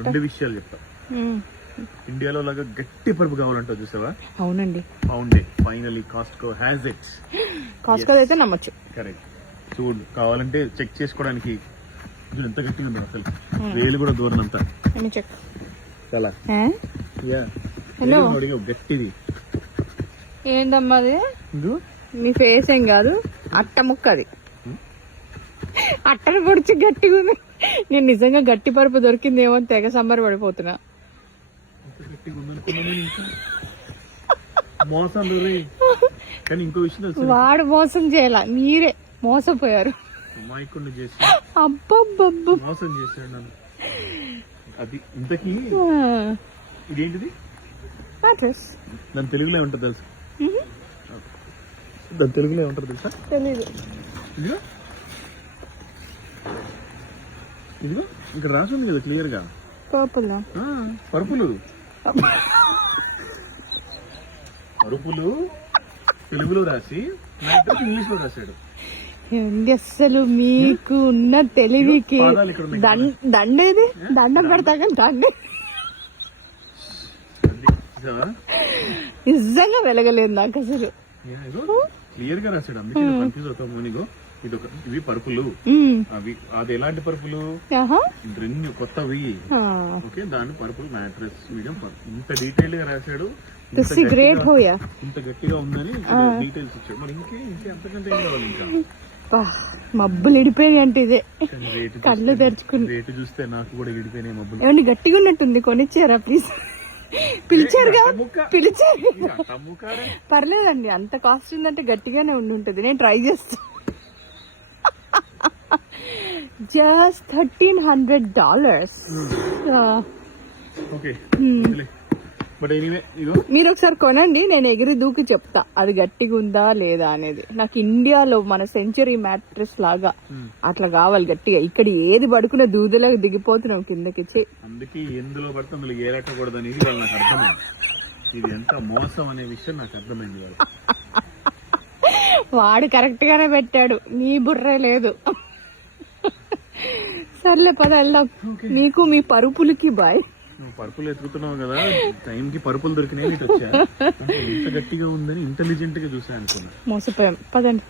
రెండు విషయాలు చెప్తా. ఇండియాలో లాగా గట్టి పరుపు కావాలంటే చూసావా? అవునండి, ఫౌండే finally Costco has it. Costco అయితే నమ్మచ్చు. కరెక్ట్. చూడు, కావాలంటే చెక్ చేసుకోవడానికి ఎంత గట్టిగా ఉందో అసలు, వేలు కూడా దూరం అంతా. చెక్ చాలా గట్టిది. ఏంటమ్మా అది? నీ ఫేస్ ఏం కాదు, అట్ట ముక్క అది. అట్టను పొడిచి గట్టిగా ఉంది. నేను నిజంగా గట్టి పరుపు దొరికిందేమో అని తెగ సంబర పడిపోతున్నా. వాడు మోసం చేయాల, మీరే మోసపోయారు. అబ్బబ్బబ్బ మోసం చేశాడు నన్ను. అది ఇంతకీ ఇదేంటిది? దాని తెలుగులో ఉంటుంది తెలుసా? దాని తెలుగులో ఏమంటారు తెలుసా? తెలీదు. ఇదిగో ఇదిగో ఇక్కడ రాసి ఉంది కదా క్లియర్ గా. పరుపులు పరుపులు తెలుగులో రాసి ఇంగ్లీష్ లో రాశాడు. అసలు మీకు ఉన్న తెలివికి దండేది, దండం పెడతా కానీ దండ నిజంగా వెలగలేదు నాకు అసలు. క్లియర్ గా రాశాడు, అందుకే కన్ఫ్యూజ్ అవుతాము. ఇవి పరుపులు, అవి అది ఎలాంటి పరుపులు? రెండు కొత్తవి. ఓకే, దాని పరుపులు మ్యాట్రెస్ మీడియం. ఇంత డీటెయిల్ గా రాశాడు, ఇంత గట్టిగా ఉందని డీటెయిల్స్ ఇచ్చాడు. మరి ఇంకే అంతకంటే ఏం కావాలి? ఇంకా మబ్బులు ఇడిపోయాయి అంటే ఇదే. కళ్ళు తెరుచుకుని రేటు చూస్తే నాకు కూడా ఇడిపోయినాయి మబ్బులు. ఏమన్నా గట్టిగా ఉన్నట్టుంది, కొనిచ్చారా ప్లీజ్? పిలిచారుగా, పిలిచారు. పర్లేదండి, అంత కాస్ట్ ఉందంటే గట్టిగానే ఉండుంటది. నేను ట్రై చేస్తా. జస్ట్ $1,300. మీరు ఒకసారి కొనండి, నేను ఎగిరి దూకి చెప్తా అది గట్టిగా ఉందా లేదా అనేది. నాకు ఇండియాలో మన సెంచరీ మ్యాట్రెస్ లాగా అట్లా కావాలి గట్టిగా. ఇక్కడ ఏది పడుకున్న దూదలో దిగిపోతున్నాం కిందకి. అందుకే ఎందులో పడితే అందులో ఏలకూడదు అనేది నాకు అర్థమైంది. ఇది ఎంత మోసం అనే విషయం నాకు అర్థమైంది. వాడు కరెక్ట్ గానే పెట్టాడు, నీ బుర్రే లేదు. సర్లే పద వెళ్దాం. నీకు మీ పరుపులకి బాయ్. పరుపులు ఎత్తుకుతున్నావు కదా, టైంకి పరుపులు దొరికినాయి. ఇంత గట్టిగా ఉందని ఇంటెలిజెంట్ గా చూసా అనుకున్నా. మోసపోయాం, పదండి.